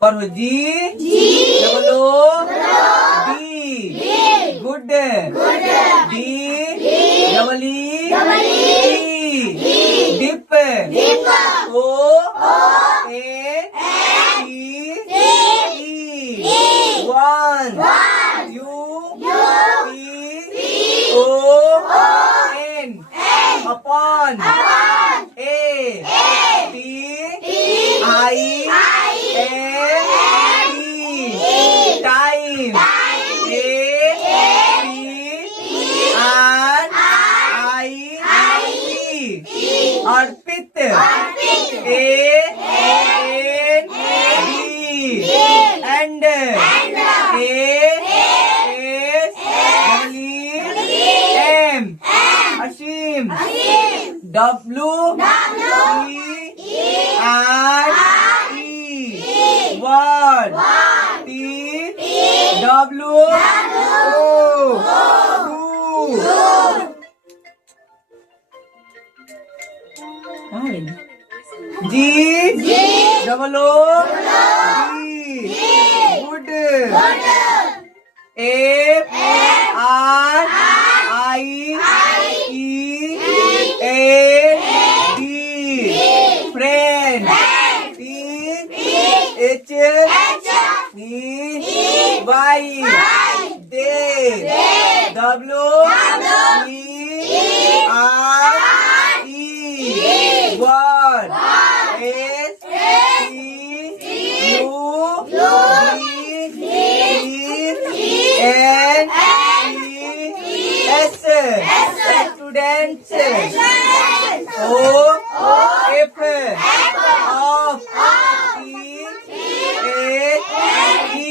For G. Double O. D. Good. D. Double E. Dip. O. N. E. One. U. P. O. N. Upon. A. T. I. N. E. Time. Arpit and M Aseem W E word T W G. Double O. D. Good. F. R. I. E. A. D. Friend. T. H. E. Y. Day. W. E. R. Word. S. T. U. V. N. E. S. Students. O. F. Of. T. H. E.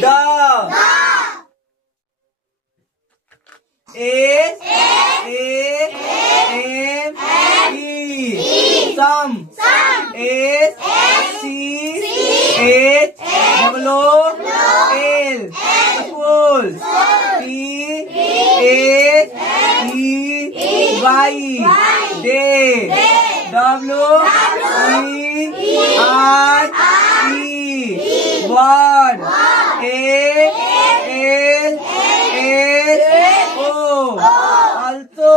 The. S. A. M. E. Some. S. C. H. Double O. L. School. T. H. E. Y. Day. W. E. R. E. Word. A. L. S. O. Also.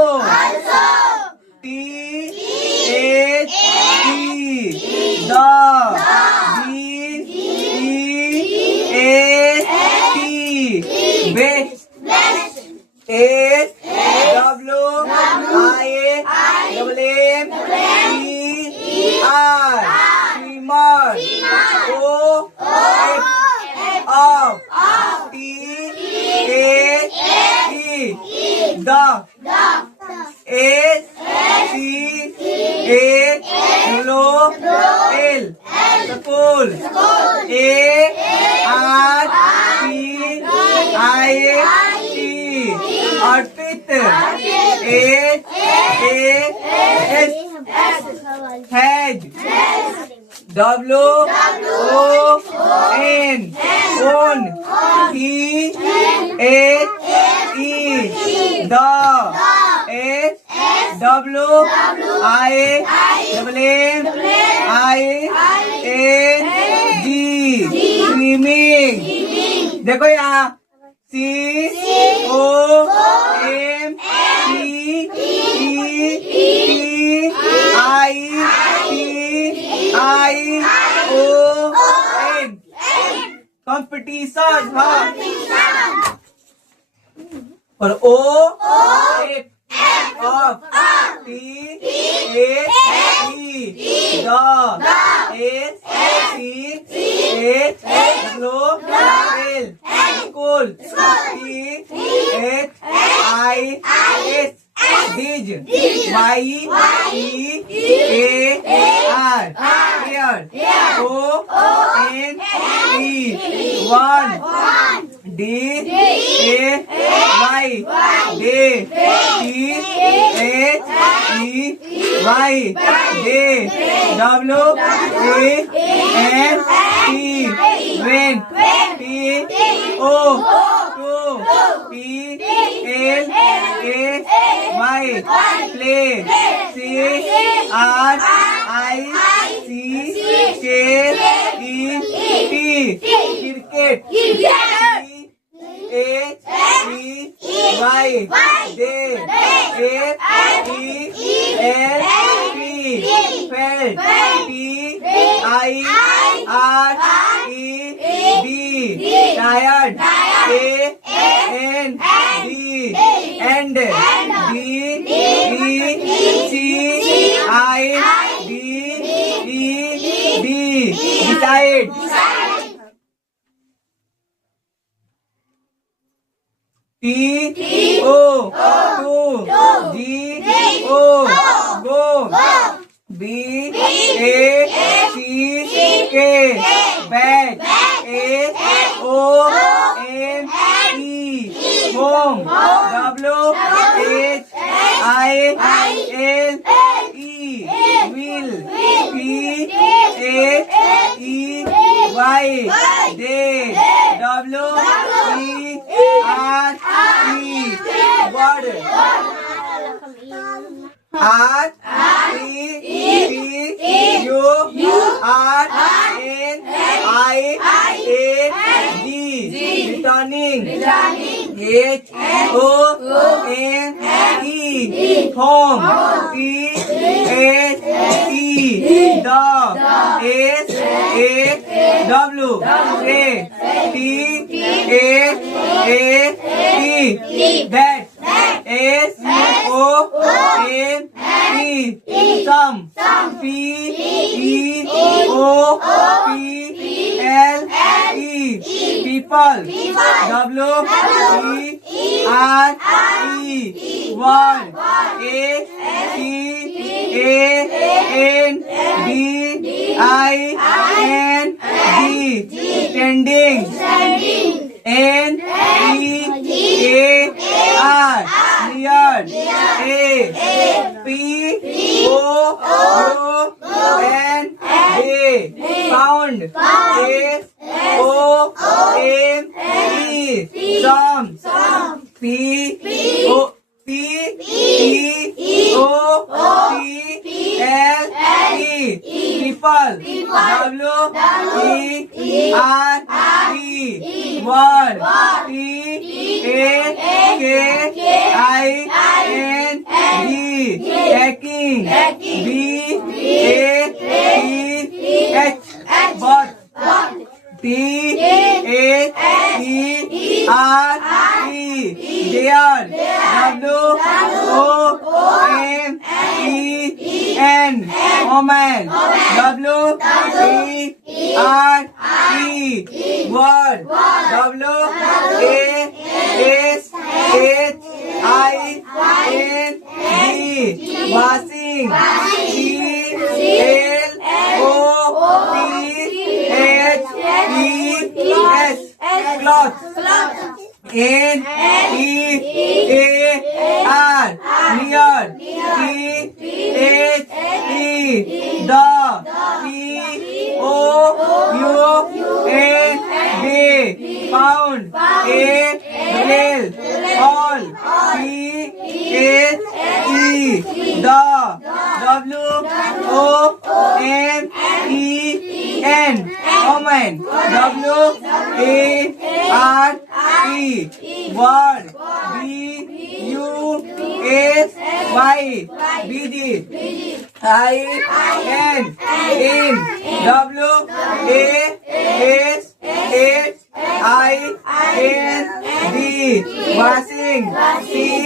T. H. E. The. B. E. S. T. Best. S. W. I. Double M. E. R. Streamer. O. F. Of. T. H. E. The. S. C. H. L. L. School. A. R. P. I. T. Arpit. H. A. S. Hedge. W. O. N. On. E. H. E. The. S. W. I. Double M. I. N. G. Swimming. देखो यहाँ C. O. M. E. E. T. I. T. I. O. N. Competition. हाँ और O. F. Of. T. H. E. The. S. C. H. L. School. T. H. I. S. Dig. Y. E. A. R. Here. O. N. E. One. D. A. Y. Day. T. H. E. Y. Day. W. A. N. T. When. T. O. To. P. L. A. Y. Play. C. R. I. C. K. E. cricket, CHEY, day, FELT, TIRED, tired, AND, DECIDE, TO, GO, go, BACK, back, HOME, WHILE, PHEY, day, WERE, word, REPURNING, returning, HOME, home, PHAT, that, SOME, PEOPLE, WERE, word, STANDING, NEAR, near, POUND, SOME, PEOPLE, WERE, word, TAKING, taking, BATH, birth, THERE, WOMEN, woman, WERE, word, WASHING, washing, CLOTHES, cloth, NEAR, near, THE, POUND, PAIL, all, PHE, the, WOMEN, woman, WARE, word, BUSY, in, WASHIND, washing,